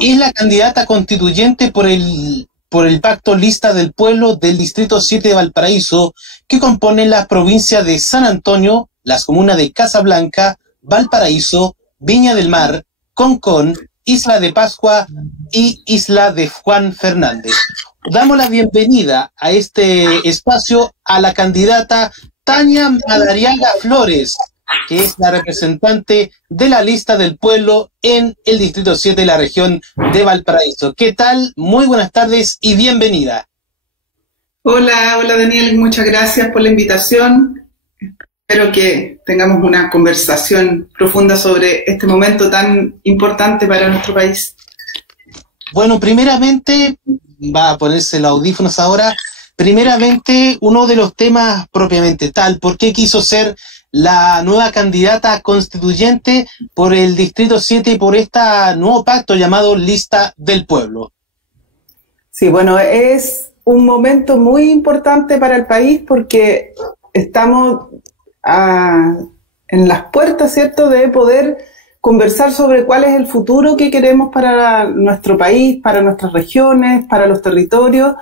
es la candidata constituyente por el pacto Lista del Pueblo del Distrito 7 de Valparaíso, que compone las provincias de San Antonio, las comunas de Casablanca, Valparaíso, Viña del Mar, Concón, Isla de Pascua y Isla de Juan Fernández. Damos la bienvenida a este espacio a la candidata Tania Madariaga Flores, que es la representante de la Lista del Pueblo en el Distrito 7 de la región de Valparaíso. ¿Qué tal? Muy buenas tardes y bienvenida. Hola Daniel, muchas gracias por la invitación. Espero que tengamos una conversación profunda sobre este momento tan importante para nuestro país. Bueno, primeramente, va a ponerse los audífonos ahora. Primeramente, uno de los temas propiamente tal, ¿por qué quiso ser la nueva candidata constituyente por el Distrito 7 y por este nuevo pacto llamado Lista del Pueblo? Sí, bueno, es un momento muy importante para el país porque estamos en las puertas, ¿cierto?, de poder conversar sobre cuál es el futuro que queremos para nuestro país, para nuestras regiones, para los territorios,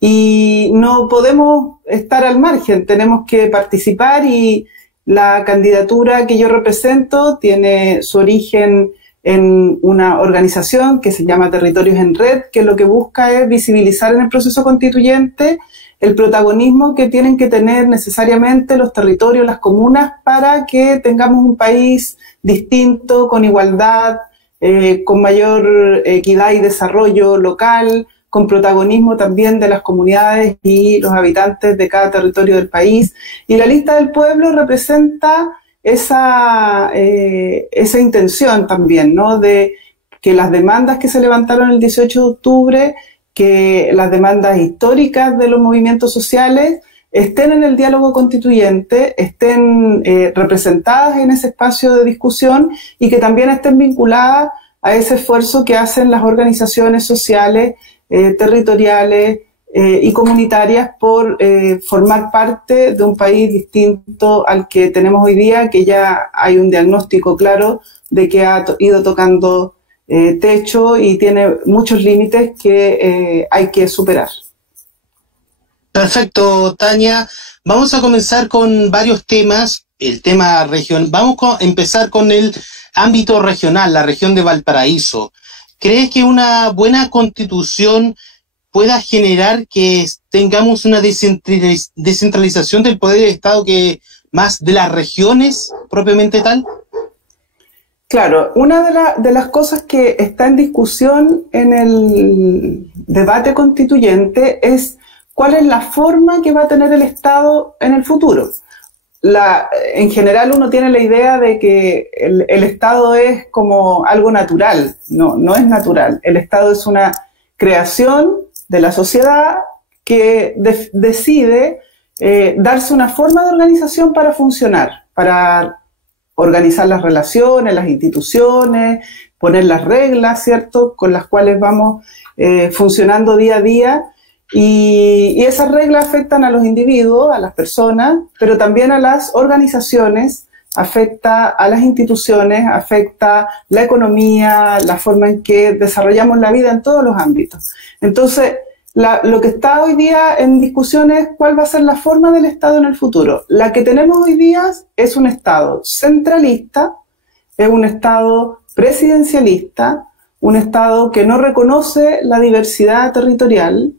y no podemos estar al margen, tenemos que participar, y la candidatura que yo represento tiene su origen en una organización que se llama Territorios en Red, que lo que busca es visibilizar en el proceso constituyente el protagonismo que tienen que tener necesariamente los territorios, las comunas, para que tengamos un país distinto, con igualdad, con mayor equidad y desarrollo local, con protagonismo también de las comunidades y los habitantes de cada territorio del país. Y la Lista del Pueblo representa esa intención también, ¿no?, de que las demandas que se levantaron el 18 de octubre, que las demandas históricas de los movimientos sociales estén en el diálogo constituyente, estén representadas en ese espacio de discusión, y que también estén vinculadas a ese esfuerzo que hacen las organizaciones sociales, territoriales y comunitarias por formar parte de un país distinto al que tenemos hoy día, que ya hay un diagnóstico claro de que ha ido tocando techo y tiene muchos límites que hay que superar. Perfecto, Tania. Vamos a comenzar con varios temas. El tema región. Vamos a empezar con el ámbito regional, la región de Valparaíso. ¿Crees que una buena constitución pueda generar que tengamos una descentralización del poder del Estado, que más de las regiones propiamente tal? Claro, una de las cosas que está en discusión en el debate constituyente es cuál es la forma que va a tener el Estado en el futuro. En general uno tiene la idea de que el Estado es como algo natural. No es natural. El Estado es una creación de la sociedad que decide darse una forma de organización para funcionar, para organizar las relaciones, las instituciones, poner las reglas, ¿cierto?, con las cuales vamos funcionando día a día. Y esas reglas afectan a los individuos, a las personas, pero también a las organizaciones, afecta a las instituciones, afecta la economía, la forma en que desarrollamos la vida en todos los ámbitos. Entonces, lo que está hoy día en discusión es cuál va a ser la forma del Estado en el futuro. La que tenemos hoy día es un Estado centralista, es un Estado presidencialista, un Estado que no reconoce la diversidad territorial,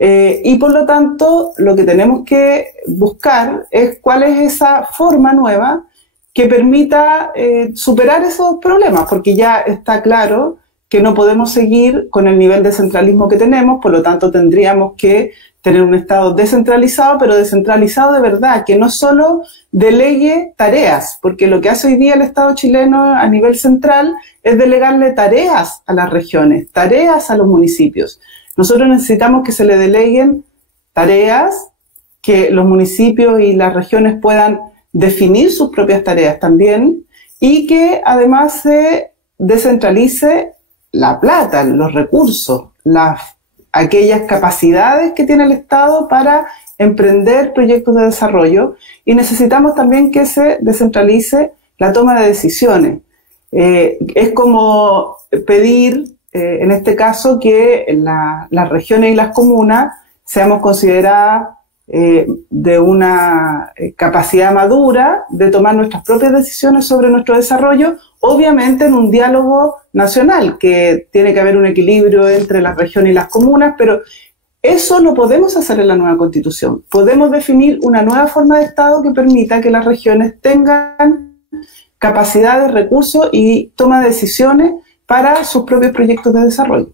y por lo tanto lo que tenemos que buscar es cuál es esa forma nueva que permita superar esos problemas, porque ya está claro que no podemos seguir con el nivel de centralismo que tenemos. Por lo tanto tendríamos que tener un Estado descentralizado, pero descentralizado de verdad, que no solo delegue tareas, porque lo que hace hoy día el Estado chileno a nivel central es delegarle tareas a las regiones, tareas a los municipios. Nosotros necesitamos que se le deleguen tareas, que los municipios y las regiones puedan definir sus propias tareas también, y que además se descentralice la plata, los recursos, aquellas capacidades que tiene el Estado para emprender proyectos de desarrollo, y necesitamos también que se descentralice la toma de decisiones. Es como pedir en este caso, que las regiones y las comunas seamos consideradas de una capacidad madura de tomar nuestras propias decisiones sobre nuestro desarrollo, obviamente en un diálogo nacional, que tiene que haber un equilibrio entre las regiones y las comunas, pero eso lo podemos hacer en la nueva Constitución. Podemos definir una nueva forma de Estado que permita que las regiones tengan capacidades, recursos y toma de decisiones para sus propios proyectos de desarrollo.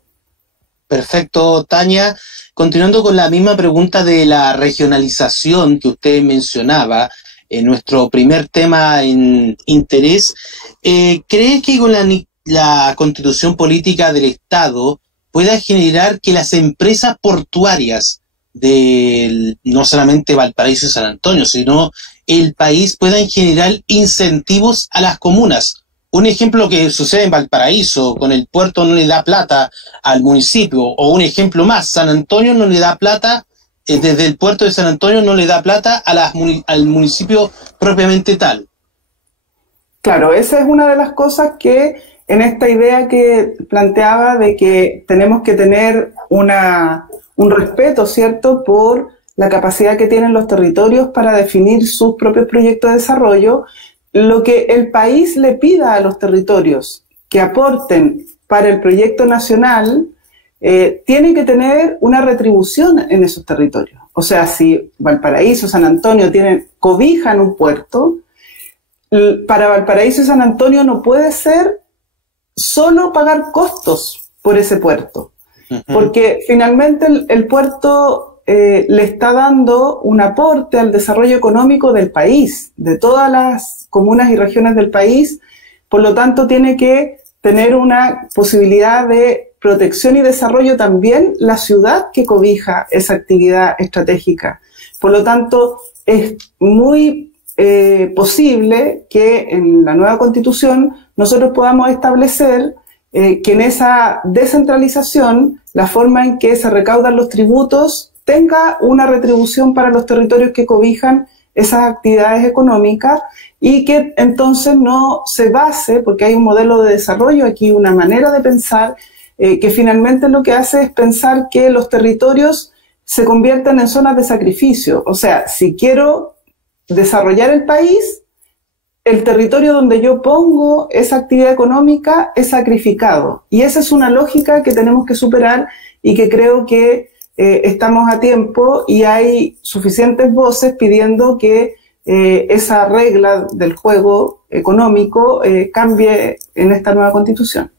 Perfecto, Tania. Continuando con la misma pregunta de la regionalización que usted mencionaba, en nuestro primer tema en interés, ¿cree que con la constitución política del Estado pueda generar que las empresas portuarias de no solamente Valparaíso y San Antonio, sino el país puedan generar incentivos a las comunas? Un ejemplo que sucede en Valparaíso, con el puerto no le da plata al municipio, o un ejemplo más, San Antonio no le da plata, desde el puerto de San Antonio no le da plata al municipio propiamente tal. Claro, esa es una de las cosas que en esta idea que planteaba de que tenemos que tener un respeto, ¿cierto?, por la capacidad que tienen los territorios para definir sus propios proyectos de desarrollo. Lo que el país le pida a los territorios que aporten para el proyecto nacional tiene que tener una retribución en esos territorios. O sea, si Valparaíso, San Antonio cobijan un puerto, para Valparaíso y San Antonio no puede ser solo pagar costos por ese puerto, porque finalmente el puerto le está dando un aporte al desarrollo económico del país, de todas las comunas y regiones del país. Por lo tanto, tiene que tener una posibilidad de protección y desarrollo también la ciudad que cobija esa actividad estratégica. Por lo tanto, es muy posible que en la nueva Constitución nosotros podamos establecer que en esa descentralización, la forma en que se recaudan los tributos tenga una retribución para los territorios que cobijan esas actividades económicas y que entonces no se base, porque hay un modelo de desarrollo aquí, una manera de pensar que finalmente lo que hace es pensar que los territorios se convierten en zonas de sacrificio. O sea, si quiero desarrollar el país, el territorio donde yo pongo esa actividad económica es sacrificado. Y esa es una lógica que tenemos que superar y que creo que estamos a tiempo y hay suficientes voces pidiendo que esa regla del juego económico cambie en esta nueva Constitución.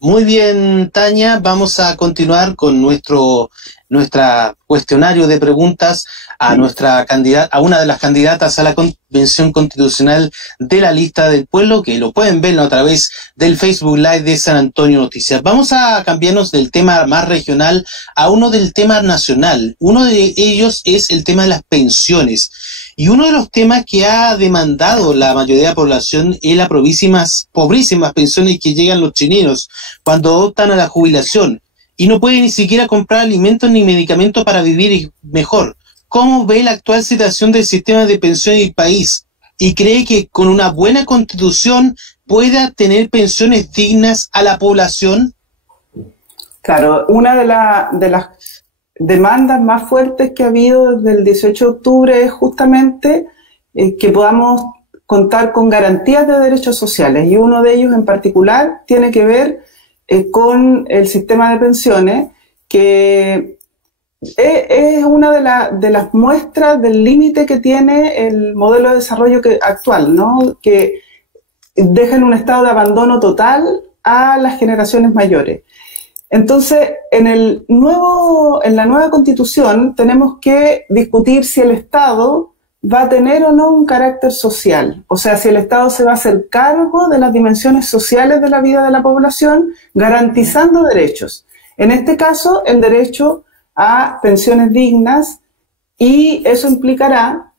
Muy bien, Tania, vamos a continuar con nuestra cuestionario de preguntas a nuestra candidata, a una de las candidatas a la Convención Constitucional de la Lista del Pueblo, que lo pueden ver a través del Facebook Live de San Antonio Noticias. Vamos a cambiarnos del tema más regional a uno del tema nacional. Uno de ellos es el tema de las pensiones. Y uno de los temas que ha demandado la mayoría de la población es las pobrísimas pensiones que llegan los chilenos cuando optan a la jubilación y no pueden ni siquiera comprar alimentos ni medicamentos para vivir mejor. ¿Cómo ve la actual situación del sistema de pensiones del país? ¿Y cree que con una buena constitución pueda tener pensiones dignas a la población? Claro, una de las demandas más fuertes que ha habido desde el 18 de octubre es justamente que podamos contar con garantías de derechos sociales, y uno de ellos en particular tiene que ver con el sistema de pensiones, que es una de las muestras del límite que tiene el modelo de desarrollo actual, ¿no? Que deja en un estado de abandono total a las generaciones mayores. Entonces, en la nueva Constitución tenemos que discutir si el Estado va a tener o no un carácter social. O sea, si el Estado se va a hacer cargo de las dimensiones sociales de la vida de la población, garantizando derechos. En este caso, el derecho a pensiones dignas, y eso implicará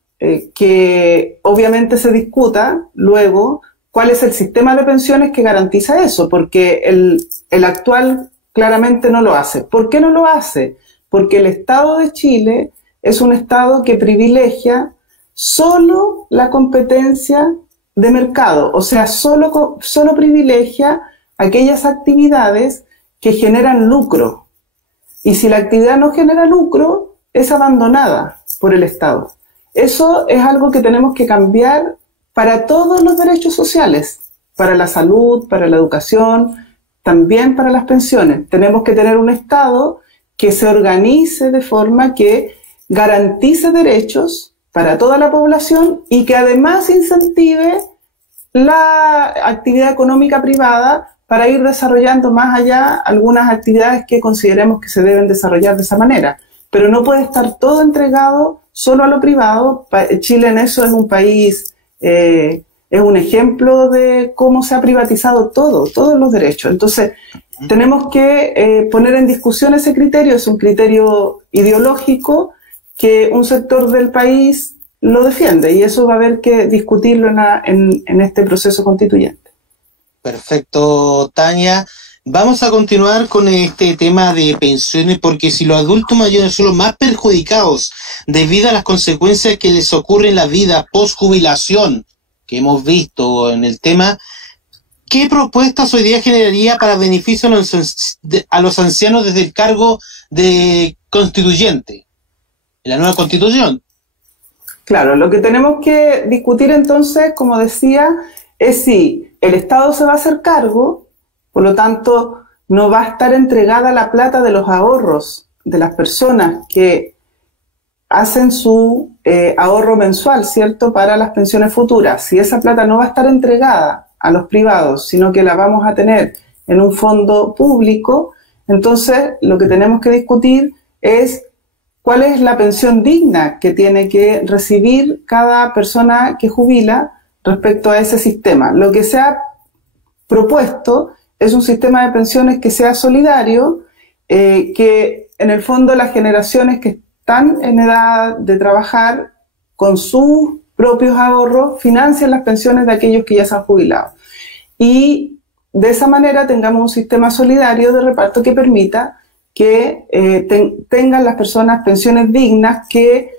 que obviamente se discuta luego cuál es el sistema de pensiones que garantiza eso, porque el actual claramente no lo hace. ¿Por qué no lo hace? Porque el Estado de Chile es un Estado que privilegia solo la competencia de mercado, o sea, solo privilegia aquellas actividades que generan lucro. Y si la actividad no genera lucro, es abandonada por el Estado. Eso es algo que tenemos que cambiar para todos los derechos sociales, para la salud, para la educación, también para las pensiones. Tenemos que tener un Estado que se organice de forma que garantice derechos para toda la población y que además incentive la actividad económica privada para ir desarrollando más allá algunas actividades que consideremos que se deben desarrollar de esa manera. Pero no puede estar todo entregado solo a lo privado. Chile en eso es un país, es un ejemplo de cómo se ha privatizado todos los derechos. Entonces, tenemos que poner en discusión ese criterio. Es un criterio ideológico que un sector del país lo defiende, y eso va a haber que discutirlo en este proceso constituyente. Perfecto, Tania. Vamos a continuar con este tema de pensiones, porque si los adultos mayores son los más perjudicados debido a las consecuencias que les ocurren en la vida post-jubilación, que hemos visto en el tema, ¿qué propuestas hoy día generaría para beneficio a los ancianos desde el cargo de constituyente, en la nueva constitución? Claro, lo que tenemos que discutir entonces, como decía, es si el Estado se va a hacer cargo, por lo tanto no va a estar entregada la plata de los ahorros de las personas que hacen su ahorro mensual, ¿cierto?, para las pensiones futuras. Si esa plata no va a estar entregada a los privados, sino que la vamos a tener en un fondo público, entonces lo que tenemos que discutir es cuál es la pensión digna que tiene que recibir cada persona que jubila respecto a ese sistema. Lo que se ha propuesto es un sistema de pensiones que sea solidario, que en el fondo las generaciones que están en edad de trabajar con sus propios ahorros financian las pensiones de aquellos que ya se han jubilado. Y de esa manera tengamos un sistema solidario de reparto que permita que tengan las personas pensiones dignas, que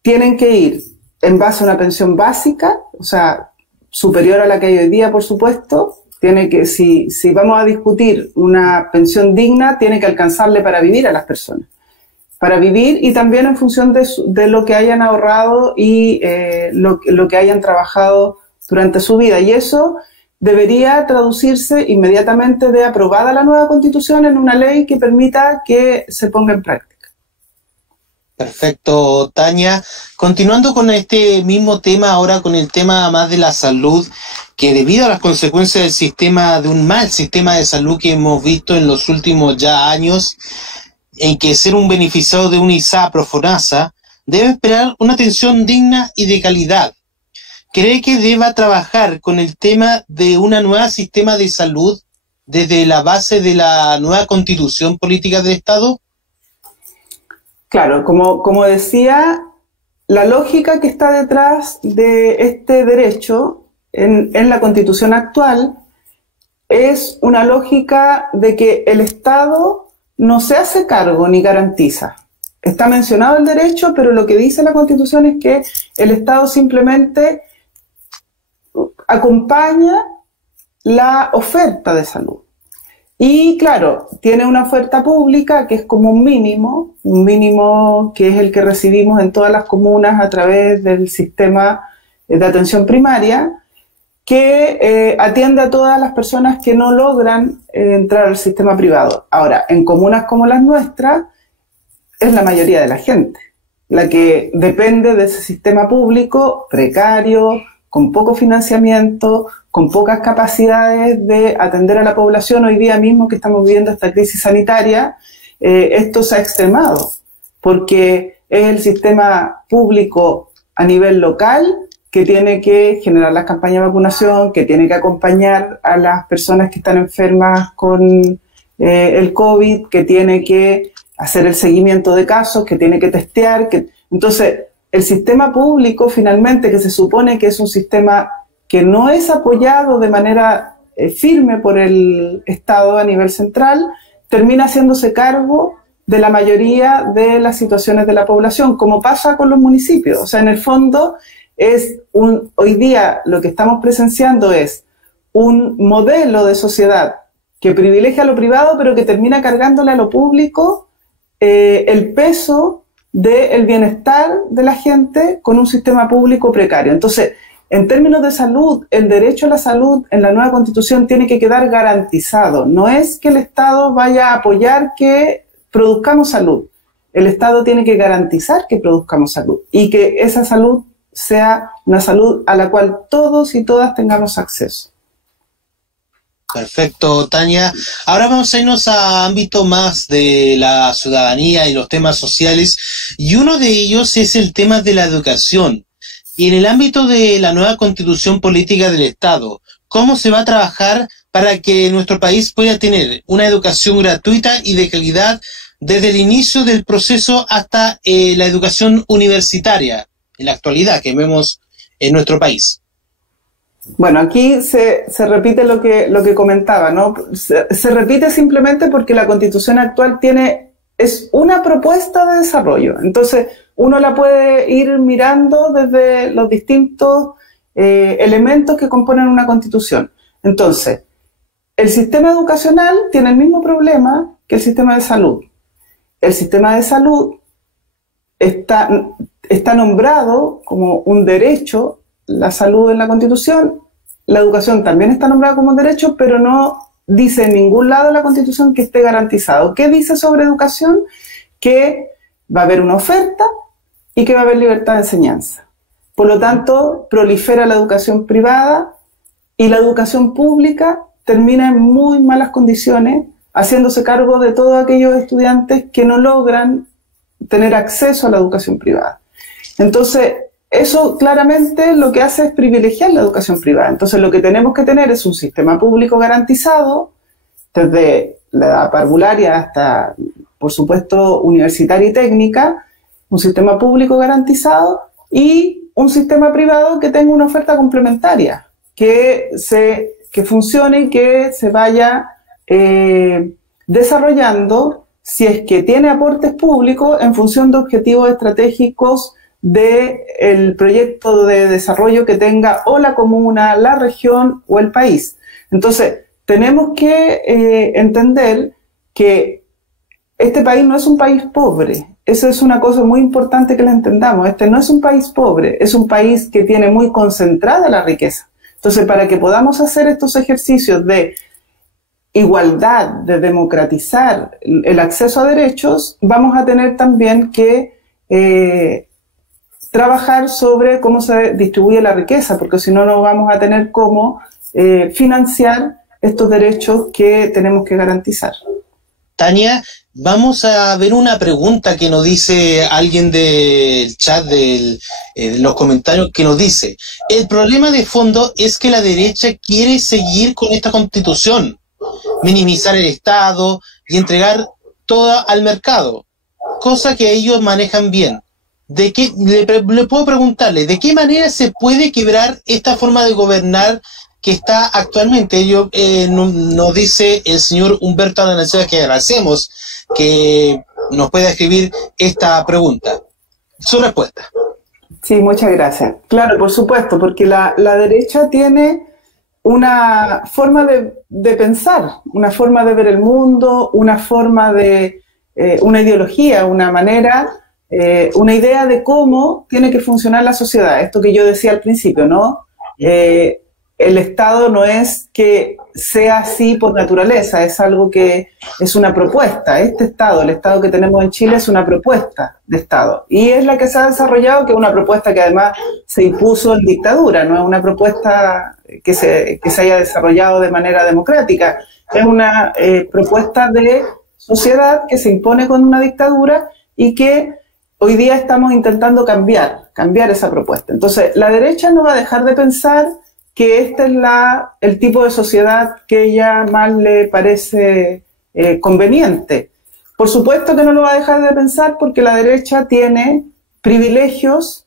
tienen que ir en base a una pensión básica, o sea, superior a la que hay hoy día, por supuesto. Tiene que, si vamos a discutir una pensión digna, tiene que alcanzarle para vivir a las personas. Para vivir, y también en función de lo que hayan ahorrado y lo que hayan trabajado durante su vida. Y eso debería traducirse inmediatamente de aprobada la nueva Constitución en una ley que permita que se ponga en práctica. Perfecto, Tania. Continuando con este mismo tema, ahora con el tema más de la salud, que debido a las consecuencias del sistema, de un mal sistema de salud que hemos visto en los últimos ya años, en que ser un beneficiado de un ISAPRE o FONASA debe esperar una atención digna y de calidad. ¿Cree que deba trabajar con el tema de un nuevo sistema de salud desde la base de la nueva constitución política del Estado? Claro, como decía, la lógica que está detrás de este derecho en la constitución actual es una lógica de que el Estado no se hace cargo ni garantiza. Está mencionado el derecho, pero lo que dice la constitución es que el Estado simplemente acompaña la oferta de salud. Y claro, tiene una oferta pública que es como un mínimo que es el que recibimos en todas las comunas a través del sistema de atención primaria, que atiende a todas las personas que no logran entrar al sistema privado. Ahora, en comunas como las nuestras, es la mayoría de la gente la que depende de ese sistema público precario, con poco financiamiento, con pocas capacidades de atender a la población. Hoy día mismo que estamos viviendo esta crisis sanitaria, esto se ha extremado, porque es el sistema público a nivel local que tiene que generar las campañas de vacunación, que tiene que acompañar a las personas que están enfermas con el COVID, que tiene que hacer el seguimiento de casos, que tiene que testear. Entonces, el sistema público, finalmente, que se supone que es un sistema que no es apoyado de manera firme por el Estado a nivel central, termina haciéndose cargo de la mayoría de las situaciones de la población, como pasa con los municipios. O sea, en el fondo, hoy día lo que estamos presenciando es un modelo de sociedad que privilegia lo privado, pero que termina cargándole a lo público el peso del bienestar de la gente con un sistema público precario. Entonces, en términos de salud, el derecho a la salud en la nueva Constitución tiene que quedar garantizado. No es que el Estado vaya a apoyar que produzcamos salud. El Estado tiene que garantizar que produzcamos salud y que esa salud sea una salud a la cual todos y todas tengamos acceso. Perfecto, Tania. Ahora vamos a irnos a ámbito más de la ciudadanía y los temas sociales, y uno de ellos es el tema de la educación. Y en el ámbito de la nueva Constitución Política del Estado, ¿cómo se va a trabajar para que nuestro país pueda tener una educación gratuita y de calidad desde el inicio del proceso hasta la educación universitaria en la actualidad que vemos en nuestro país? Bueno, aquí se repite lo que comentaba, ¿no? Se repite simplemente porque la Constitución actual es una propuesta de desarrollo. Entonces, uno la puede ir mirando desde los distintos elementos que componen una Constitución. Entonces, el sistema educacional tiene el mismo problema que el sistema de salud. El sistema de salud está nombrado como un derecho, la salud en la Constitución, la educación también está nombrada como un derecho, pero no dice en ningún lado de la Constitución que esté garantizado. ¿Qué dice sobre educación? Que va a haber una oferta y que va a haber libertad de enseñanza. Por lo tanto, prolifera la educación privada y la educación pública termina en muy malas condiciones, haciéndose cargo de todos aquellos estudiantes que no logran tener acceso a la educación privada. Entonces, eso claramente lo que hace es privilegiar la educación privada. Entonces, lo que tenemos que tener es un sistema público garantizado, desde la edad parvularia hasta, por supuesto, universitaria y técnica, un sistema público garantizado y un sistema privado que tenga una oferta complementaria, que funcione y que se vaya desarrollando si es que tiene aportes públicos en función de objetivos estratégicos del proyecto de desarrollo que tenga o la comuna, la región o el país. Entonces, tenemos que entender que este país no es un país pobre. Eso es una cosa muy importante que la entendamos. Este no es un país pobre, es un país que tiene muy concentrada la riqueza. Entonces, para que podamos hacer estos ejercicios de igualdad, de democratizar el acceso a derechos, vamos a tener también que trabajar sobre cómo se distribuye la riqueza, porque si no, no vamos a tener cómo financiar estos derechos que tenemos que garantizar. Tania, vamos a ver una pregunta que nos dice alguien del chat, de los comentarios, que nos dice: el problema de fondo es que la derecha quiere seguir con esta constitución, minimizar el Estado y entregar todo al mercado, cosa que ellos manejan bien. Le puedo preguntarle, ¿de qué manera se puede quebrar esta forma de gobernar que está actualmente? Nos dice el señor Humberto Aranacea, que agradecemos que nos pueda escribir esta pregunta. Su respuesta. Sí, muchas gracias. Claro, por supuesto, porque la derecha tiene una forma de pensar, una forma de ver el mundo, una forma de una ideología, una manera, una idea de cómo tiene que funcionar la sociedad. Esto que yo decía al principio, ¿no? El Estado no es que sea así por naturaleza, es algo que es una propuesta. Este Estado, el Estado que tenemos en Chile, es una propuesta de Estado. Y es la que se ha desarrollado, que es una propuesta que además se impuso en dictadura, no es una propuesta que se haya desarrollado de manera democrática. Es una propuesta de sociedad que se impone con una dictadura y que hoy día estamos intentando cambiar esa propuesta. Entonces, la derecha no va a dejar de pensar que este es el tipo de sociedad que ella más le parece conveniente. Por supuesto que no lo va a dejar de pensar porque la derecha tiene privilegios,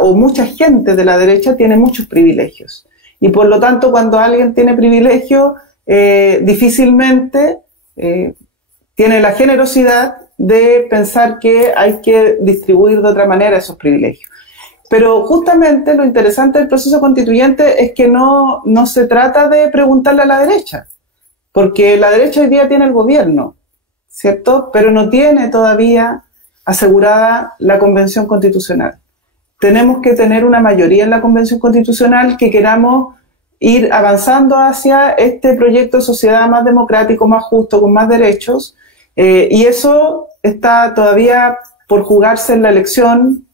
o mucha gente de la derecha tiene muchos privilegios. Y por lo tanto, cuando alguien tiene privilegios, difícilmente tiene la generosidad de pensar que hay que distribuir de otra manera esos privilegios. Pero justamente lo interesante del proceso constituyente es que no se trata de preguntarle a la derecha. porque la derecha hoy día tiene el gobierno, ¿cierto? Pero no tiene todavía asegurada la Convención Constitucional. Tenemos que tener una mayoría en la Convención Constitucional que queramos ir avanzando hacia este proyecto de sociedad más democrático, más justo, con más derechos, y eso está todavía por jugarse en la elección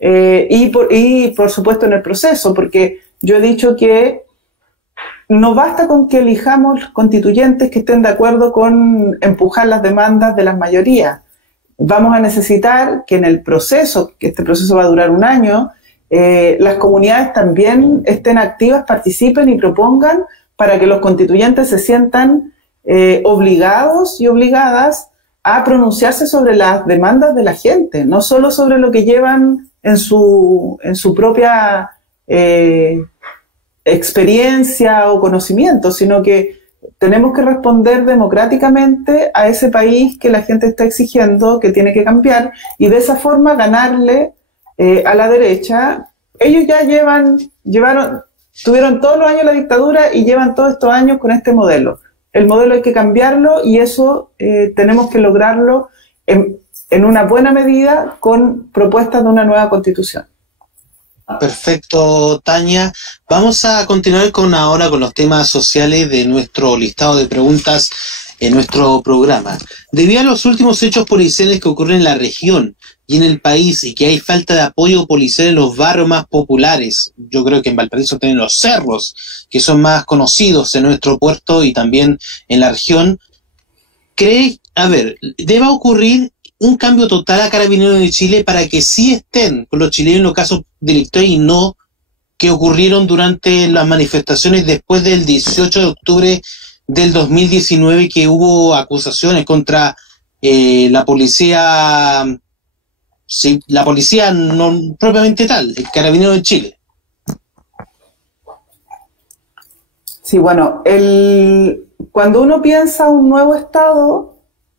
y por supuesto en el proceso, porque yo he dicho que no basta con que elijamos constituyentes que estén de acuerdo con empujar las demandas de las mayorías. Vamos a necesitar que en el proceso, que este proceso va a durar un año, las comunidades también estén activas, participen y propongan para que los constituyentes se sientan obligados y obligadas a pronunciarse sobre las demandas de la gente, no solo sobre lo que llevan en su propia experiencia o conocimiento, sino que tenemos que responder democráticamente a ese país que la gente está exigiendo, que tiene que cambiar, y de esa forma ganarle a la derecha. Ellos ya tuvieron todos los años la dictadura y llevan todos estos años con este modelo. El modelo hay que cambiarlo y eso tenemos que lograrlo en una buena medida con propuestas de una nueva constitución. Perfecto, Tania. Vamos a continuar ahora con los temas sociales de nuestro listado de preguntas en nuestro programa. Debido a los últimos hechos policiales que ocurren en la región y en el país y que hay falta de apoyo policial en los barrios más populares, yo creo que en Valparaíso tienen los cerros, que son más conocidos en nuestro puerto y también en la región, ¿debe ocurrir un cambio total a Carabineros de Chile para que sí estén con los chilenos en los casos delictuales y no que ocurrieron durante las manifestaciones después del 18 de octubre del 2019, que hubo acusaciones contra la policía, sí, la policía no propiamente tal, el Carabineros de Chile? Sí, bueno, cuando uno piensa un nuevo Estado,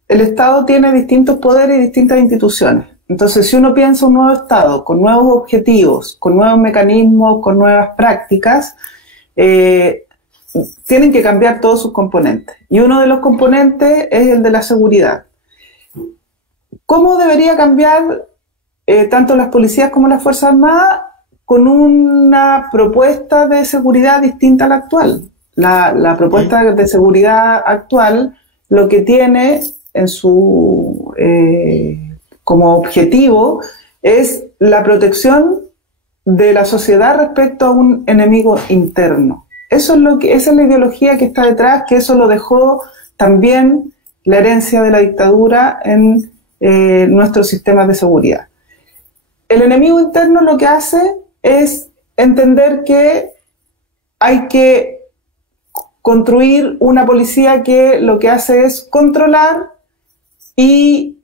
el Estado tiene distintos poderes y distintas instituciones. Entonces, si uno piensa un nuevo Estado con nuevos objetivos, con nuevos mecanismos, con nuevas prácticas, tienen que cambiar todos sus componentes. Y uno de los componentes es el de la seguridad. ¿Cómo debería cambiar tanto las policías como las Fuerzas Armadas? Con una propuesta de seguridad distinta a la actual. La propuesta de seguridad actual lo que tiene en su como objetivo es la protección de la sociedad respecto a un enemigo interno. Esa es la ideología que está detrás, que eso lo dejó también la herencia de la dictadura en nuestros sistemas de seguridad. El enemigo interno lo que hace es entender que hay que construir una policía que lo que hace es controlar y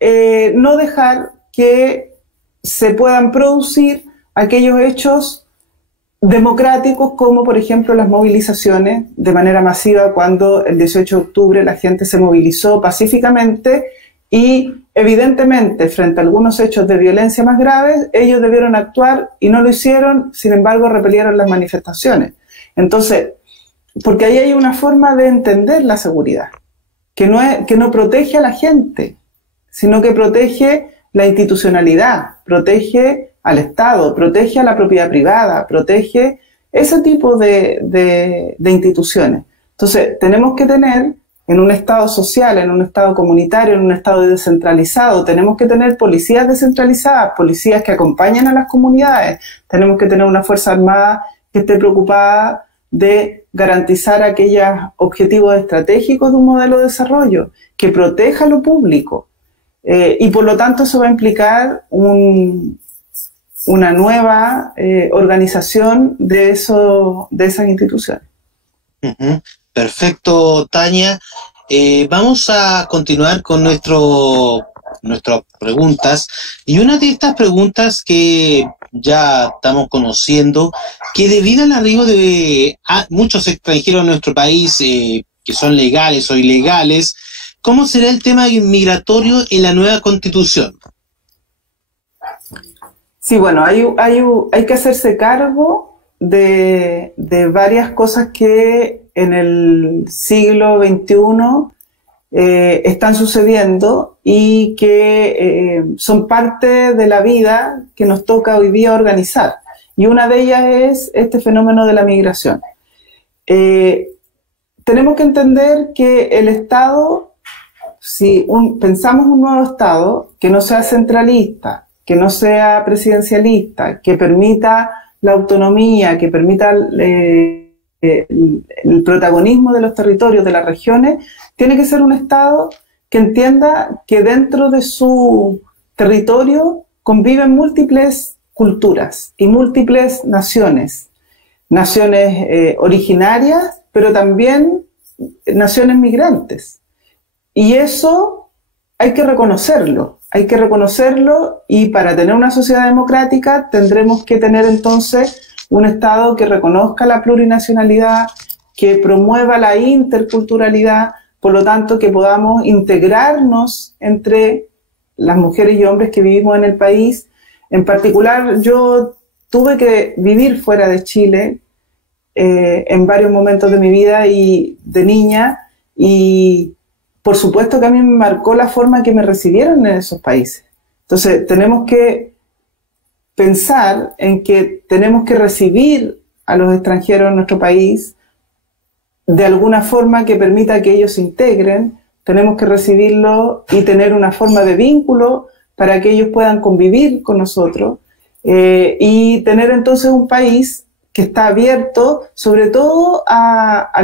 no dejar que se puedan producir aquellos hechos democráticos como, por ejemplo, las movilizaciones de manera masiva cuando el 18 de octubre la gente se movilizó pacíficamente y evidentemente frente a algunos hechos de violencia más graves ellos debieron actuar y no lo hicieron, sin embargo repelieron las manifestaciones. Entonces, porque ahí hay una forma de entender la seguridad, que no protege a la gente, sino que protege la institucionalidad, protege al Estado, protege a la propiedad privada, protege ese tipo de instituciones. Entonces, tenemos que tener en un Estado social, en un Estado comunitario, en un Estado descentralizado, tenemos que tener policías descentralizadas, policías que acompañen a las comunidades, tenemos que tener una Fuerza Armada que esté preocupada de garantizar aquellos objetivos estratégicos de un modelo de desarrollo, que proteja lo público. Y por lo tanto eso va a implicar una nueva organización de esas instituciones. Perfecto, Tania. Vamos a continuar con nuestras preguntas. Y una de estas preguntas que ya estamos conociendo, que debido al arribo de muchos extranjeros en nuestro país, que son legales o ilegales, ¿cómo será el tema migratorio en la nueva Constitución? Sí, bueno, hay que hacerse cargo de varias cosas que en el siglo XXI están sucediendo y que son parte de la vida que nos toca hoy día organizar. Y una de ellas es este fenómeno de la migración. Tenemos que entender que el Estado, si pensamos un nuevo Estado que no sea centralista, que no sea presidencialista, que permita la autonomía, que permita el protagonismo de los territorios, de las regiones, tiene que ser un Estado que entienda que dentro de su territorio conviven múltiples culturas y múltiples naciones originarias, pero también naciones migrantes. Y eso hay que reconocerlo y para tener una sociedad democrática tendremos que tener entonces un Estado que reconozca la plurinacionalidad, que promueva la interculturalidad, por lo tanto que podamos integrarnos entre las mujeres y hombres que vivimos en el país. En particular, yo tuve que vivir fuera de Chile en varios momentos de mi vida y de niña, y por supuesto que a mí me marcó la forma que me recibieron en esos países. Entonces tenemos que pensar en que tenemos que recibir a los extranjeros en nuestro país de alguna forma que permita que ellos se integren. Tenemos que recibirlos y tener una forma de vínculo para que ellos puedan convivir con nosotros y tener entonces un país que está abierto sobre todo a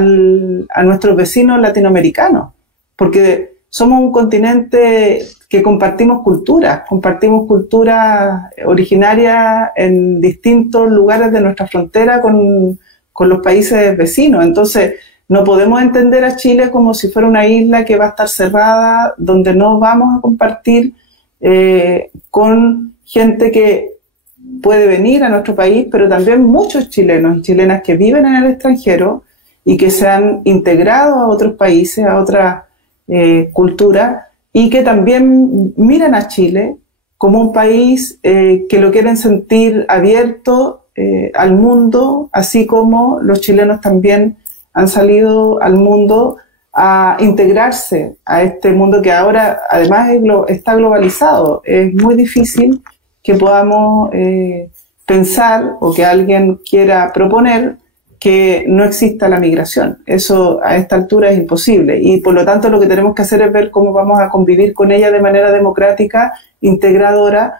nuestros vecinos latinoamericanos, porque somos un continente que compartimos culturas originarias en distintos lugares de nuestra frontera con los países vecinos. Entonces, no podemos entender a Chile como si fuera una isla que va a estar cerrada, donde no vamos a compartir con gente que puede venir a nuestro país, pero también muchos chilenos y chilenas que viven en el extranjero y que se han integrado a otros países, a otras culturas, y que también miran a Chile como un país que lo quieren sentir abierto al mundo, así como los chilenos también han salido al mundo a integrarse a este mundo que ahora además está globalizado. Es muy difícil que podamos pensar o que alguien quiera proponer que no exista la migración. Eso a esta altura es imposible y por lo tanto lo que tenemos que hacer es ver cómo vamos a convivir con ella de manera democrática, integradora,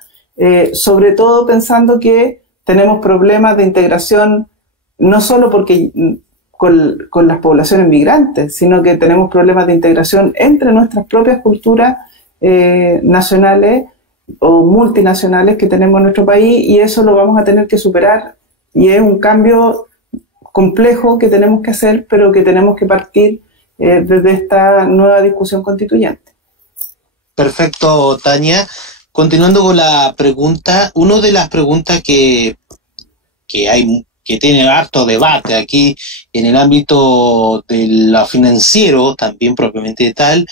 sobre todo pensando que tenemos problemas de integración no solo porque con las poblaciones migrantes, sino que tenemos problemas de integración entre nuestras propias culturas nacionales o multinacionales que tenemos en nuestro país, y eso lo vamos a tener que superar, y es un cambio complejo que tenemos que hacer, pero que tenemos que partir desde esta nueva discusión constituyente. Perfecto, Tania. Continuando con la pregunta, una de las preguntas que tiene harto debate aquí en el ámbito de lo financiero, también propiamente tal,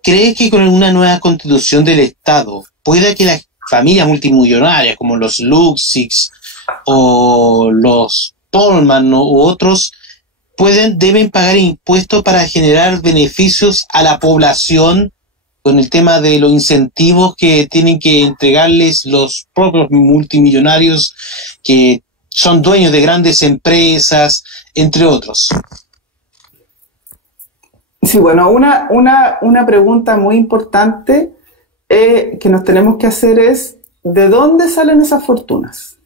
¿cree que con una nueva constitución del Estado pueda que las familias multimillonarias como los Luxix o los Tolman u otros deben pagar impuestos para generar beneficios a la población con el tema de los incentivos que tienen que entregarles los propios multimillonarios que son dueños de grandes empresas, entre otros? Sí, bueno, una pregunta muy importante que nos tenemos que hacer es ¿de dónde salen esas fortunas?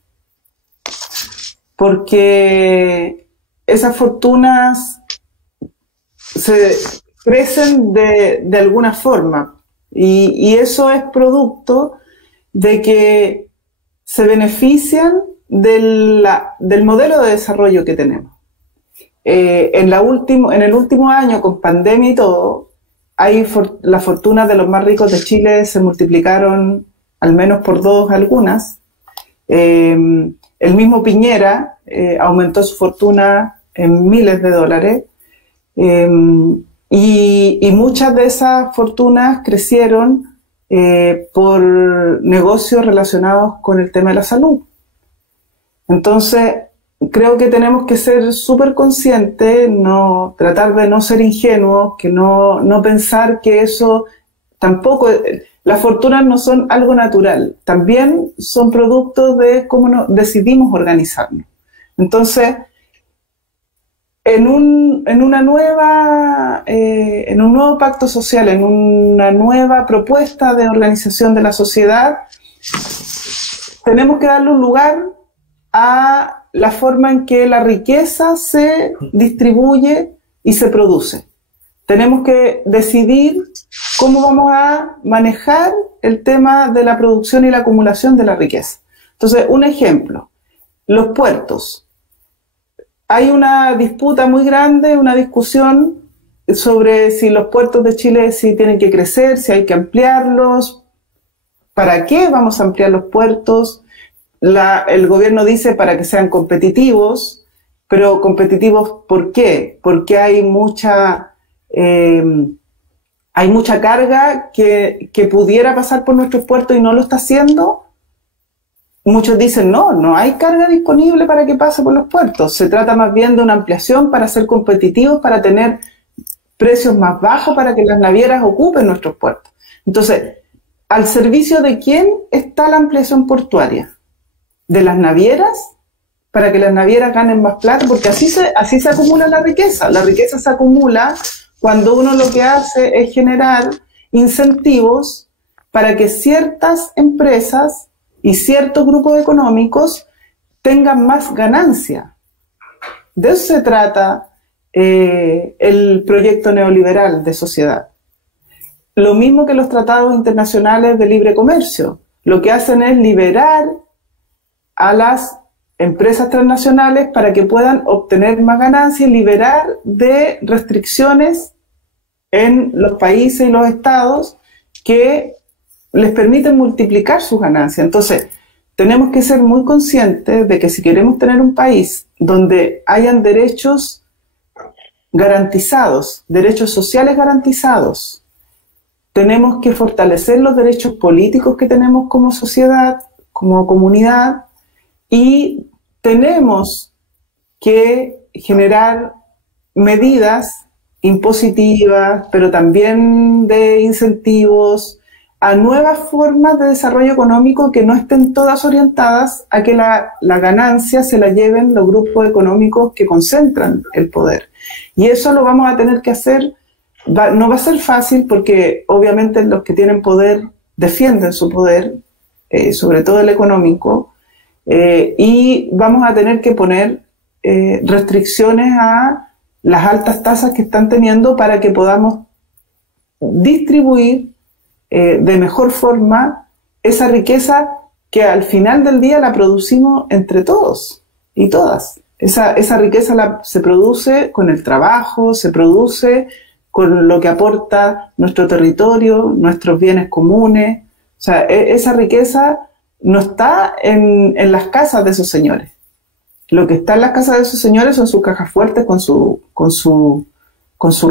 Porque esas fortunas se crecen de alguna forma y eso es producto de que se benefician del modelo de desarrollo que tenemos. En el último año, con pandemia y todo, las fortunas de los más ricos de Chile se multiplicaron al menos por 2 algunas. El mismo Piñera aumentó su fortuna en miles de dólares y muchas de esas fortunas crecieron por negocios relacionados con el tema de la salud. Entonces, creo que tenemos que ser súper conscientes, no, tratar de no ser ingenuos, que no pensar que eso tampoco, las fortunas no son algo natural, también son productos de cómo decidimos organizarnos. Entonces, en un nuevo pacto social, en una nueva propuesta de organización de la sociedad, tenemos que darle un lugar a la forma en que la riqueza se distribuye y se produce. Tenemos que decidir cómo vamos a manejar el tema de la producción y la acumulación de la riqueza. Entonces, un ejemplo, los puertos. Hay una disputa muy grande, una discusión sobre si los puertos de Chile si tienen que crecer, si hay que ampliarlos. ¿Para qué vamos a ampliar los puertos? El gobierno dice para que sean competitivos, pero competitivos ¿por qué? Porque hay mucha carga que pudiera pasar por nuestros puertos y no lo está haciendo. Muchos dicen, no hay carga disponible para que pase por los puertos. Se trata más bien de una ampliación para ser competitivos, para tener precios más bajos, para que las navieras ocupen nuestros puertos. Entonces, ¿al servicio de quién está la ampliación portuaria? ¿De las navieras? Para que las navieras ganen más plata, porque así se acumula la riqueza. La riqueza se acumula cuando uno lo que hace es generar incentivos para que ciertas empresas y ciertos grupos económicos tengan más ganancia. De eso se trata el proyecto neoliberal de sociedad. Lo mismo que los tratados internacionales de libre comercio. Lo que hacen es liberar a las empresas transnacionales para que puedan obtener más ganancias, liberar de restricciones en los países y los estados que les permiten multiplicar sus ganancias. Entonces, tenemos que ser muy conscientes de que si queremos tener un país donde hayan derechos garantizados, derechos sociales garantizados, tenemos que fortalecer los derechos políticos que tenemos como sociedad, como comunidad, y tenemos que generar medidas impositivas, pero también de incentivos a nuevas formas de desarrollo económico que no estén todas orientadas a que la ganancia se la lleven los grupos económicos que concentran el poder. Y eso lo vamos a tener que hacer, no va a ser fácil porque obviamente los que tienen poder defienden su poder, sobre todo el económico, y vamos a tener que poner restricciones a las altas tasas que están teniendo para que podamos distribuir de mejor forma esa riqueza que al final del día la producimos entre todos y todas. Esa riqueza se produce con el trabajo, se produce con lo que aporta nuestro territorio, nuestros bienes comunes. O sea, esa riqueza no está en las casas de esos señores. Lo que está en las casas de esos señores son sus cajas fuertes con su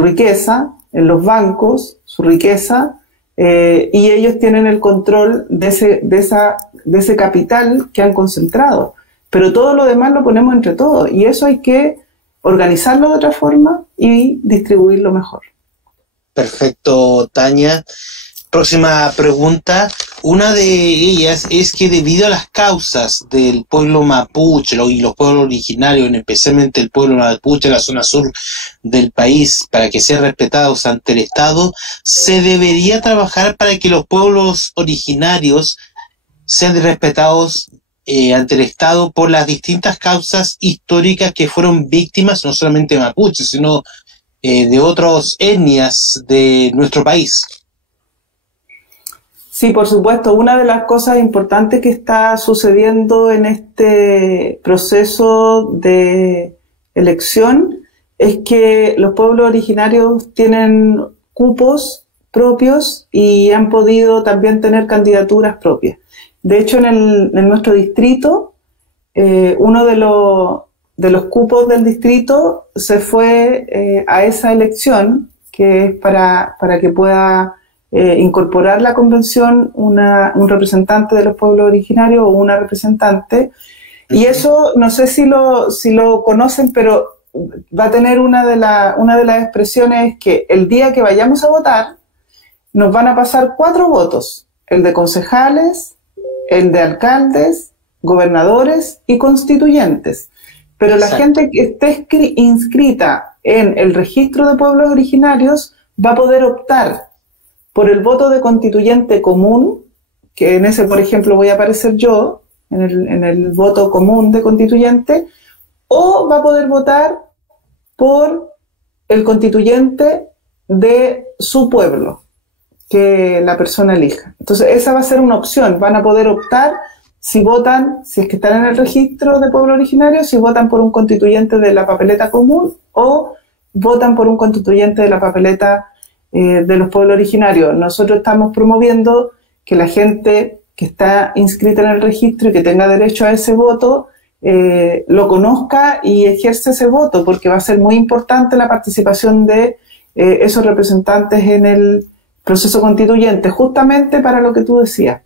riqueza, en los bancos, su riqueza, y ellos tienen el control de ese capital que han concentrado. Pero todo lo demás lo ponemos entre todos, y eso hay que organizarlo de otra forma y distribuirlo mejor. Perfecto, Tania. Próxima pregunta. Una de ellas es que debido a las causas del pueblo mapuche y los pueblos originarios, especialmente el pueblo mapuche en la zona sur del país, para que sean respetados ante el Estado, se debería trabajar para que los pueblos originarios sean respetados ante el Estado por las distintas causas históricas que fueron víctimas, no solamente mapuches, sino de otras etnias de nuestro país. Sí, por supuesto. Una de las cosas importantes que está sucediendo en este proceso de elección es que los pueblos originarios tienen cupos propios y han podido también tener candidaturas propias. De hecho, en nuestro distrito, uno de los cupos del distrito se fue a esa elección, que es para que pueda incorporar la convención un representante de los pueblos originarios o una representante, Y eso, no sé si lo conocen, pero va a tener una de las expresiones que el día que vayamos a votar, nos van a pasar 4 votos, el de concejales, el de alcaldes, gobernadores y constituyentes. Pero la gente que esté inscrita en el registro de pueblos originarios va a poder optar por el voto de constituyente común, que en ese, por ejemplo, voy a aparecer yo, en el voto común de constituyente, o va a poder votar por el constituyente de su pueblo que la persona elija. Entonces esa va a ser una opción, van a poder optar si votan, si es que están en el registro de pueblo originario, si votan por un constituyente de la papeleta común o votan por un constituyente de la papeleta de los pueblos originarios. Nosotros estamos promoviendo que la gente que está inscrita en el registro y que tenga derecho a ese voto lo conozca y ejerce ese voto, porque va a ser muy importante la participación de esos representantes en el proceso constituyente, justamente para lo que tú decías,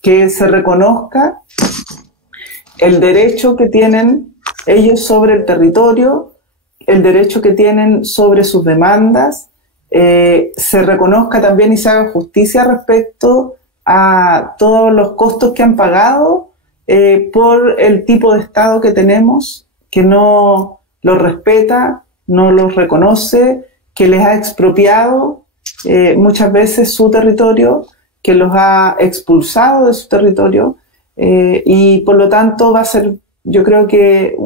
que se reconozca el derecho que tienen ellos sobre el territorio, el derecho que tienen sobre sus demandas, se reconozca también y se haga justicia respecto a todos los costos que han pagado por el tipo de Estado que tenemos, que no los respeta, no los reconoce, que les ha expropiado muchas veces su territorio, que los ha expulsado de su territorio, y por lo tanto va a ser, yo creo que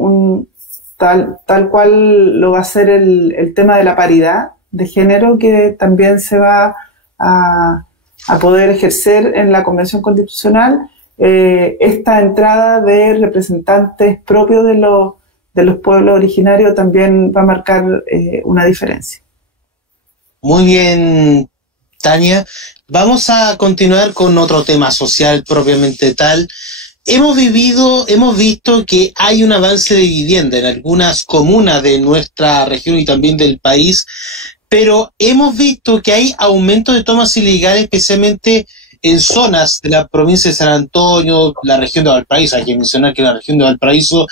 tal cual lo va a ser el tema de la paridad de género, que también se va a poder ejercer en la Convención Constitucional, esta entrada de representantes propios de los pueblos originarios también va a marcar una diferencia. Muy bien, Tania. Vamos a continuar con otro tema social propiamente tal. Hemos visto que hay un avance de vivienda en algunas comunas de nuestra región y también del país, pero hemos visto que hay aumento de tomas ilegales, especialmente en zonas de la provincia de San Antonio, la región de Valparaíso. Hay que mencionar que la región de Valparaíso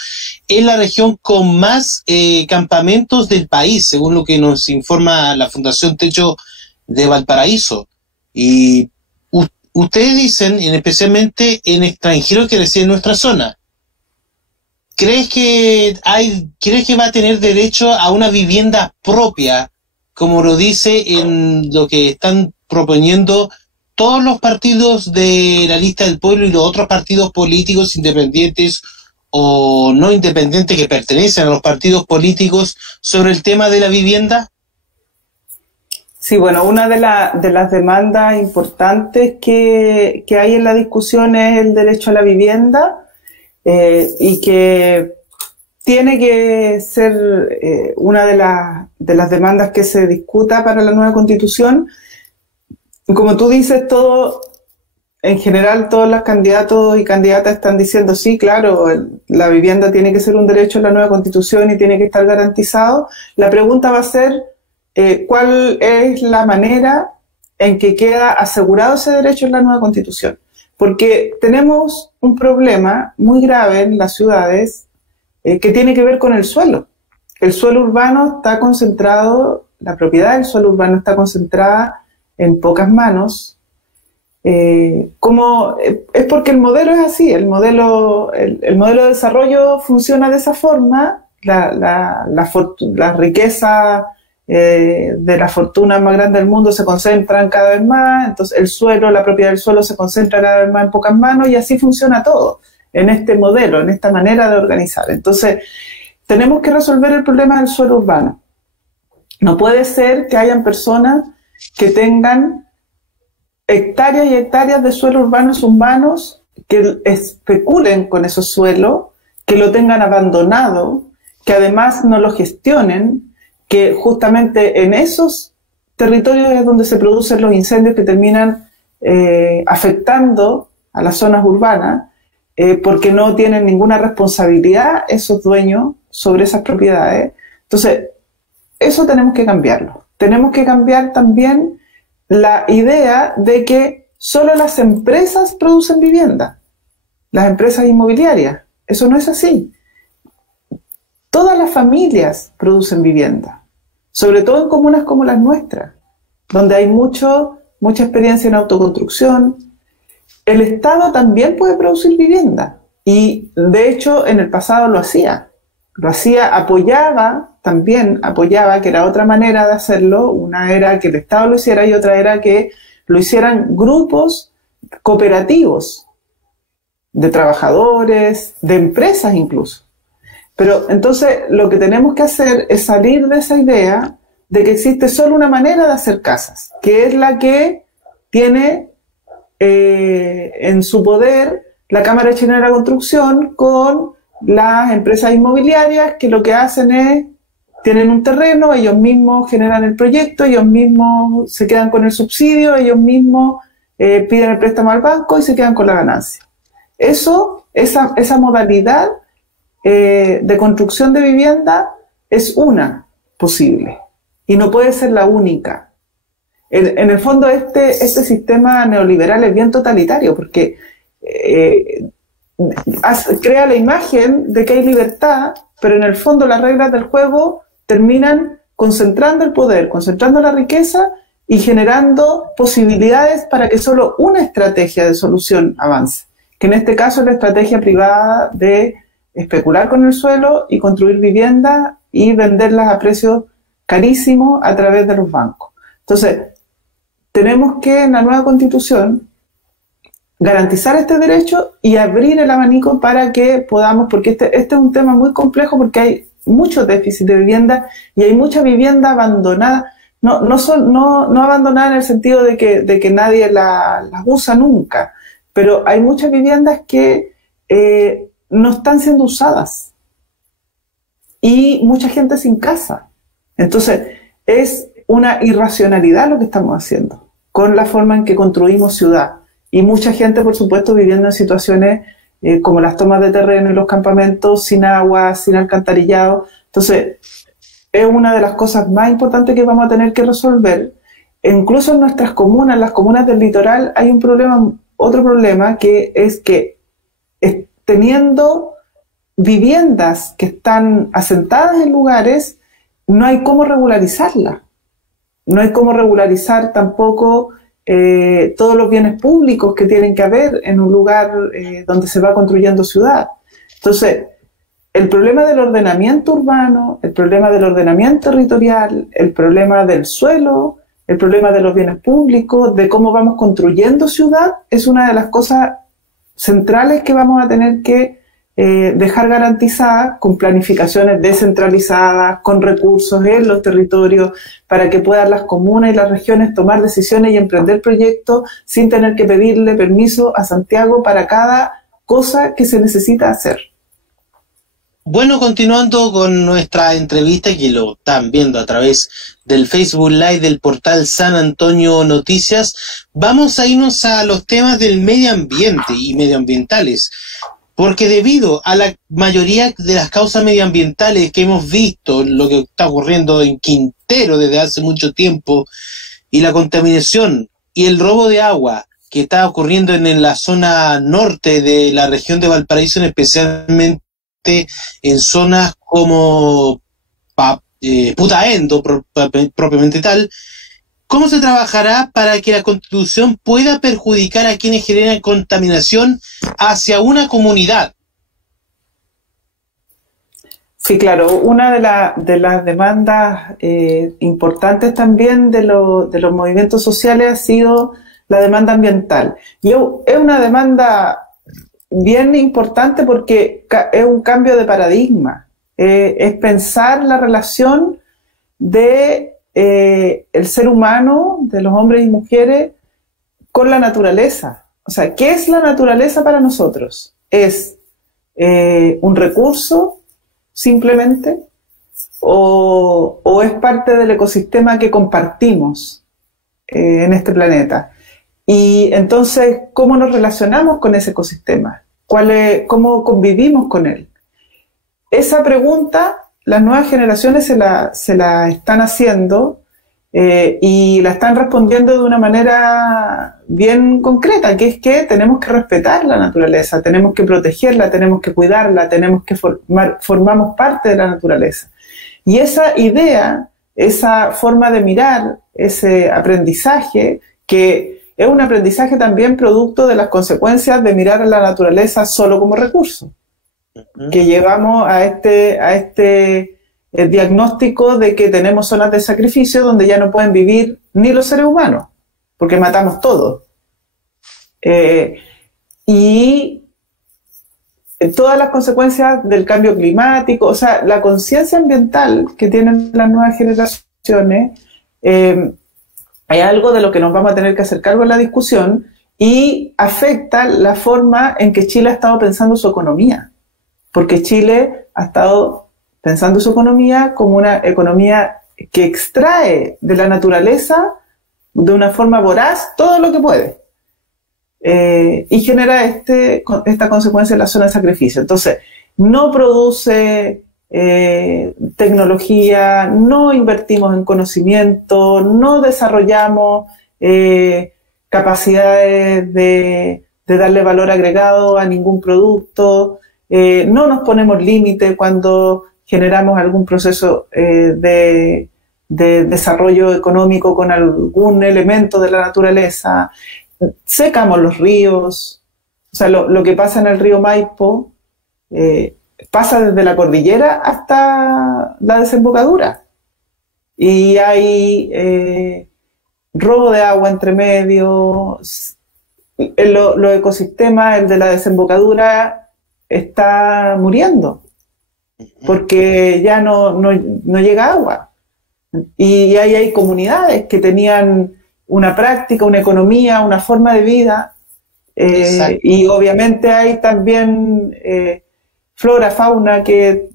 es la región con más campamentos del país, según lo que nos informa la Fundación Techo de Valparaíso. Y ustedes dicen, especialmente en extranjeros que residen en nuestra zona, ¿crees que va a tener derecho a una vivienda propia, como lo dice en lo que están proponiendo todos los partidos de la lista del pueblo y los otros partidos políticos independientes o no independientes que pertenecen a los partidos políticos sobre el tema de la vivienda? Sí, bueno, una de las demandas importantes que hay en la discusión es el derecho a la vivienda, y que tiene que ser una de las demandas que se discuta para la nueva Constitución. Como tú dices, en general todos los candidatos y candidatas están diciendo sí, claro, la vivienda tiene que ser un derecho en la nueva Constitución y tiene que estar garantizado. La pregunta va a ser ¿cuál es la manera en que queda asegurado ese derecho en la nueva Constitución? Porque tenemos un problema muy grave en las ciudades que tiene que ver con el suelo. El suelo urbano está concentrado, la propiedad del suelo urbano está concentrada en pocas manos. Es porque el modelo es así, el modelo de desarrollo funciona de esa forma, la riqueza de las fortunas más grandes del mundo se concentran cada vez más, entonces el suelo, la propiedad del suelo se concentra cada vez más en pocas manos, y así funciona todo en este modelo, en esta manera de organizar. Entonces tenemos que resolver el problema del suelo urbano. No puede ser que hayan personas que tengan hectáreas y hectáreas de suelo urbano en sus manos, que especulen con esos suelos, que lo tengan abandonado, que además no lo gestionen, que justamente en esos territorios es donde se producen los incendios que terminan afectando a las zonas urbanas, porque no tienen ninguna responsabilidad esos dueños sobre esas propiedades. Entonces, eso tenemos que cambiarlo. Tenemos que cambiar también la idea de que solo las empresas producen vivienda, las empresas inmobiliarias. Eso no es así. Todas las familias producen vivienda, sobre todo en comunas como las nuestras, donde hay mucha experiencia en autoconstrucción. El Estado también puede producir vivienda y de hecho en el pasado lo hacía, apoyaba, que era otra manera de hacerlo. Una era que el Estado lo hiciera y otra era que lo hicieran grupos cooperativos de trabajadores, de empresas incluso. Pero entonces lo que tenemos que hacer es salir de esa idea de que existe solo una manera de hacer casas, que es la que tiene en su poder la Cámara Chilena de la Construcción con las empresas inmobiliarias, que lo que hacen es, tienen un terreno, ellos mismos generan el proyecto, ellos mismos se quedan con el subsidio, ellos mismos piden el préstamo al banco y se quedan con la ganancia. Esa modalidad de construcción de vivienda es una posible y no puede ser la única. En el fondo este sistema neoliberal es bien totalitario porque crea la imagen de que hay libertad, pero en el fondo las reglas del juego terminan concentrando el poder, concentrando la riqueza y generando posibilidades para que solo una estrategia de solución avance, que en este caso es la estrategia privada de especular con el suelo y construir viviendas y venderlas a precios carísimos a través de los bancos. Entonces, tenemos que en la nueva Constitución garantizar este derecho y abrir el abanico para que podamos, porque este es un tema muy complejo porque hay mucho déficit de vivienda y hay mucha vivienda abandonada, no abandonada en el sentido de que nadie las usa nunca, pero hay muchas viviendas que no están siendo usadas y mucha gente sin casa. Entonces es una irracionalidad lo que estamos haciendo con la forma en que construimos ciudad. Y mucha gente, por supuesto, viviendo en situaciones como las tomas de terreno y los campamentos, sin agua, sin alcantarillado. Entonces, es una de las cosas más importantes que vamos a tener que resolver. Incluso en nuestras comunas, las comunas del litoral, hay otro problema, que es que teniendo viviendas que están asentadas en lugares, no hay cómo regularizarlas. No hay cómo regularizar tampoco todos los bienes públicos que tienen que haber en un lugar donde se va construyendo ciudad. Entonces, el problema del ordenamiento urbano, el problema del ordenamiento territorial, el problema del suelo, el problema de los bienes públicos, de cómo vamos construyendo ciudad, es una de las cosas centrales que vamos a tener que dejar garantizadas con planificaciones descentralizadas, con recursos en los territorios, para que puedan las comunas y las regiones tomar decisiones y emprender proyectos sin tener que pedirle permiso a Santiago para cada cosa que se necesita hacer. Bueno, continuando con nuestra entrevista, que lo están viendo a través del Facebook Live del portal San Antonio Noticias, vamos a irnos a los temas del medio ambiente y medioambientales. Porque debido a la mayoría de las causas medioambientales que hemos visto, lo que está ocurriendo en Quintero desde hace mucho tiempo, y la contaminación y el robo de agua que está ocurriendo en la zona norte de la región de Valparaíso, especialmente en zonas como Putaendo, propiamente tal, ¿cómo se trabajará para que la Constitución pueda perjudicar a quienes generan contaminación hacia una comunidad? Sí, claro. Una de las demandas importantes también de los movimientos sociales ha sido la demanda ambiental. Y es una demanda bien importante porque es un cambio de paradigma. Es pensar la relación de el ser humano, de los hombres y mujeres, con la naturaleza. O sea, ¿qué es la naturaleza para nosotros? ¿Es un recurso simplemente? ¿O es parte del ecosistema que compartimos en este planeta? Y entonces, ¿cómo nos relacionamos con ese ecosistema? ¿Cómo convivimos con él? Esa pregunta las nuevas generaciones se la están haciendo y la están respondiendo de una manera bien concreta, que es que tenemos que respetar la naturaleza, tenemos que protegerla, tenemos que cuidarla, tenemos que formamos parte de la naturaleza. Y esa idea, esa forma de mirar, ese aprendizaje, que es un aprendizaje también producto de las consecuencias de mirar a la naturaleza solo como recurso, que llevamos a este el diagnóstico de que tenemos zonas de sacrificio donde ya no pueden vivir ni los seres humanos, porque matamos todo. Y todas las consecuencias del cambio climático, o sea, la conciencia ambiental que tienen las nuevas generaciones, hay algo de lo que nos vamos a tener que hacer cargo en la discusión y afecta la forma en que Chile ha estado pensando su economía, porque Chile ha estado pensando su economía como una economía que extrae de la naturaleza de una forma voraz todo lo que puede, y genera esta consecuencia en la zona de sacrificio. Entonces, no produce tecnología, no invertimos en conocimiento, no desarrollamos capacidades de darle valor agregado a ningún producto, no nos ponemos límite cuando generamos algún proceso de desarrollo económico con algún elemento de la naturaleza, secamos los ríos. O sea, lo que pasa en el río Maipo pasa desde la cordillera hasta la desembocadura. Y hay robo de agua entre medio, los ecosistemas, el de la desembocadura está muriendo, porque ya no llega agua. Y ahí hay comunidades que tenían una práctica, una economía, una forma de vida, y obviamente hay también flora, fauna, ¿qué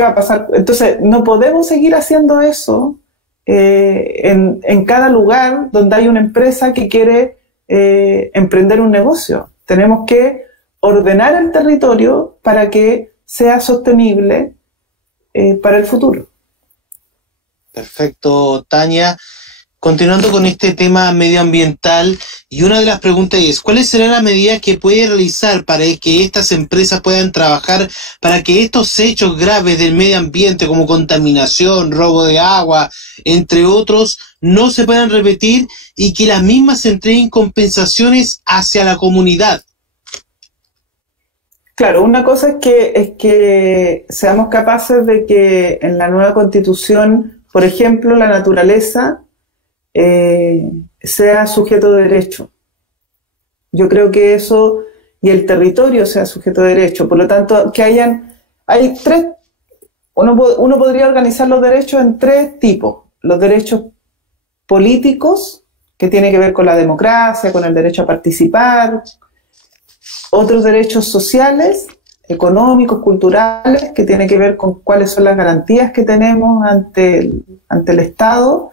va a pasar? Entonces, no podemos seguir haciendo eso en cada lugar donde hay una empresa que quiere emprender un negocio. Tenemos que ordenar el territorio para que sea sostenible para el futuro. Perfecto, Tania. Continuando con este tema medioambiental, y una de las preguntas es, ¿cuáles serán las medidas que puede realizar para que estas empresas puedan trabajar para que estos hechos graves del medio ambiente, como contaminación, robo de agua, entre otros, no se puedan repetir y que las mismas entreguen compensaciones hacia la comunidad? Claro, una cosa es que seamos capaces de que en la nueva Constitución, por ejemplo, la naturaleza sea sujeto de derecho. Yo creo que eso, y el territorio sea sujeto de derecho. Por lo tanto, hay tres, uno podría organizar los derechos en tres tipos. Los derechos políticos, que tiene que ver con la democracia, con el derecho a participar. Otros derechos sociales, económicos, culturales, que tiene que ver con cuáles son las garantías que tenemos ante el Estado.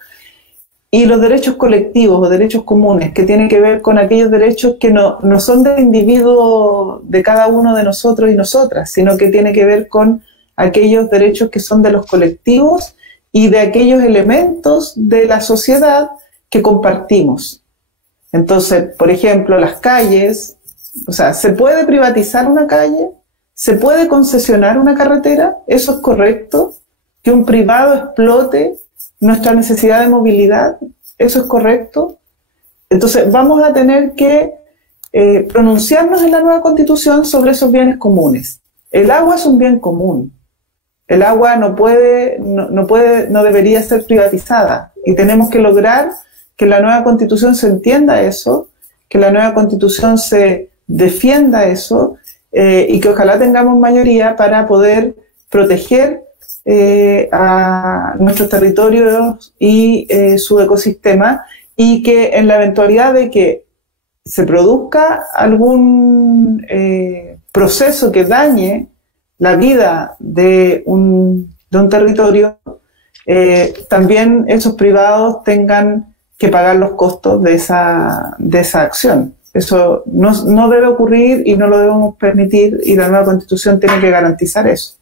Y los derechos colectivos o derechos comunes, que tienen que ver con aquellos derechos que no son del individuo, de cada uno de nosotros y nosotras, sino que tiene que ver con aquellos derechos que son de los colectivos y de aquellos elementos de la sociedad que compartimos. Entonces, por ejemplo, las calles, o sea, ¿se puede privatizar una calle? ¿Se puede concesionar una carretera? ¿Eso es correcto? ¿Que un privado explote nuestra necesidad de movilidad? ¿Eso es correcto? Entonces vamos a tener que pronunciarnos en la nueva Constitución sobre esos bienes comunes. El agua es un bien común. El agua no debería ser privatizada, y tenemos que lograr que en la nueva Constitución se entienda eso, que en la nueva Constitución se defienda eso, y que ojalá tengamos mayoría para poder proteger a nuestros territorios y su ecosistema, y que en la eventualidad de que se produzca algún proceso que dañe la vida de un territorio, también esos privados tengan que pagar los costos de esa acción. Eso no debe ocurrir y no lo debemos permitir, y la nueva Constitución tiene que garantizar eso.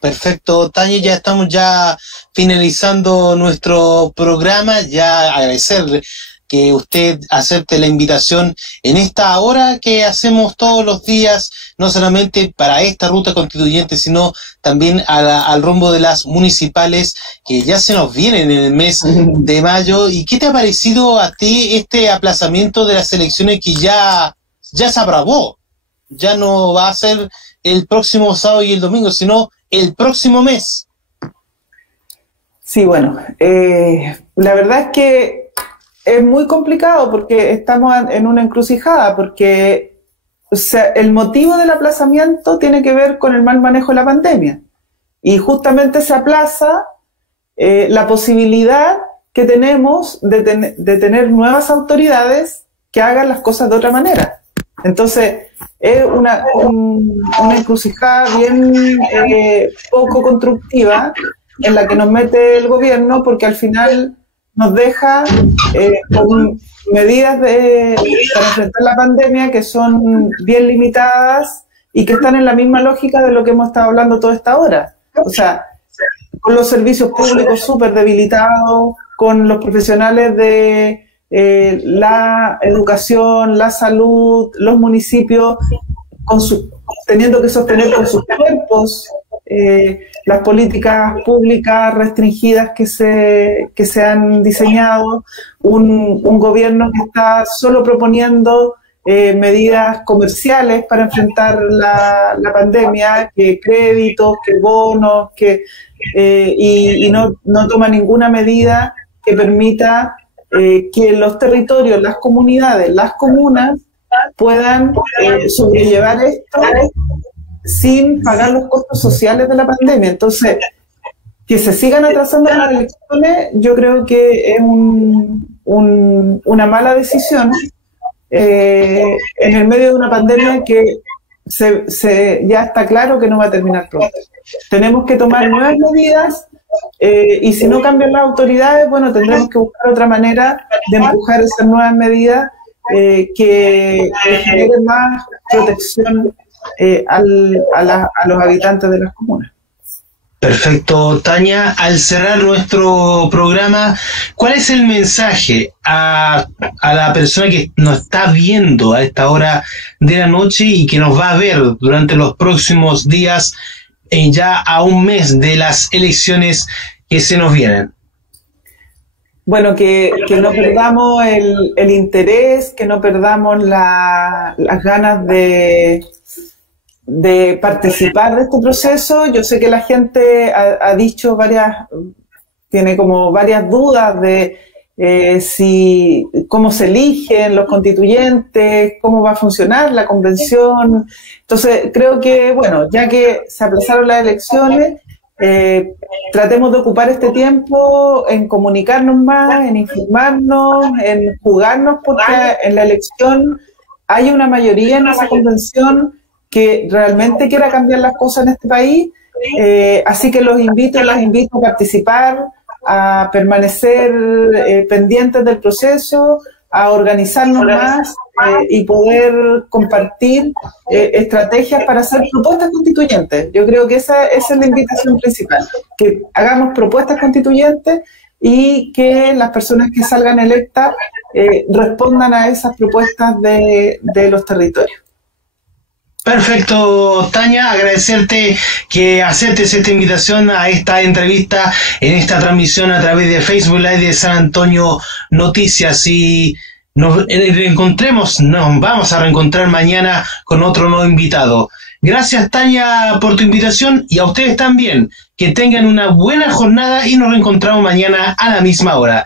Perfecto, Tania, ya estamos ya finalizando nuestro programa, ya agradecerle que usted acepte la invitación en esta hora que hacemos todos los días, no solamente para esta ruta constituyente, sino también al rumbo de las municipales que ya se nos vienen en el mes de mayo. ¿Y qué te ha parecido a ti este aplazamiento de las elecciones que ya se aprobó? Ya no va a ser el próximo sábado y el domingo, sino el próximo mes. Sí, bueno, la verdad es que es muy complicado porque estamos en una encrucijada, porque el motivo del aplazamiento tiene que ver con el mal manejo de la pandemia, y justamente se aplaza la posibilidad que tenemos de tener nuevas autoridades que hagan las cosas de otra manera. Entonces, es una encrucijada bien poco constructiva en la que nos mete el gobierno, porque al final nos deja con medidas para enfrentar la pandemia que son bien limitadas y que están en la misma lógica de lo que hemos estado hablando toda esta hora. O sea, con los servicios públicos súper debilitados, con los profesionales de la educación, la salud, los municipios teniendo que sostener con sus cuerpos las políticas públicas restringidas que se han diseñado, un gobierno que está solo proponiendo medidas comerciales para enfrentar la pandemia, que créditos, que bonos, y no toma ninguna medida que permita que los territorios, las comunidades, las comunas puedan sobrellevar esto sin pagar los costos sociales de la pandemia. Entonces, que se sigan atrasando las elecciones, yo creo que es una mala decisión en el medio de una pandemia que ya está claro que no va a terminar pronto. Tenemos que tomar nuevas medidas, y si no cambian las autoridades, bueno, tendremos que buscar otra manera de empujar esas nuevas medidas que generen más protección a los habitantes de las comunas. Perfecto, Tania. Al cerrar nuestro programa, ¿cuál es el mensaje a la persona que nos está viendo a esta hora de la noche y que nos va a ver durante los próximos días, ya a un mes de las elecciones que se nos vienen? Bueno, que no perdamos el interés, que no perdamos las ganas de participar de este proceso. Yo sé que la gente ha dicho tiene como varias dudas de cómo se eligen los constituyentes, cómo va a funcionar la convención. Entonces, creo que, bueno, ya que se aplazaron las elecciones, tratemos de ocupar este tiempo en comunicarnos más, en informarnos, en jugarnos, porque en la elección hay una mayoría en esa convención que realmente quiera cambiar las cosas en este país, así que las invito a participar, a permanecer pendientes del proceso, a organizarnos más y poder compartir estrategias para hacer propuestas constituyentes. Yo creo que esa es la invitación principal, que hagamos propuestas constituyentes y que las personas que salgan electas respondan a esas propuestas de los territorios. Perfecto, Tania, agradecerte que aceptes esta invitación a esta entrevista en esta transmisión a través de Facebook Live de San Antonio Noticias, y nos vamos a reencontrar mañana con otro nuevo invitado. Gracias, Tania, por tu invitación, y a ustedes también, que tengan una buena jornada y nos reencontramos mañana a la misma hora.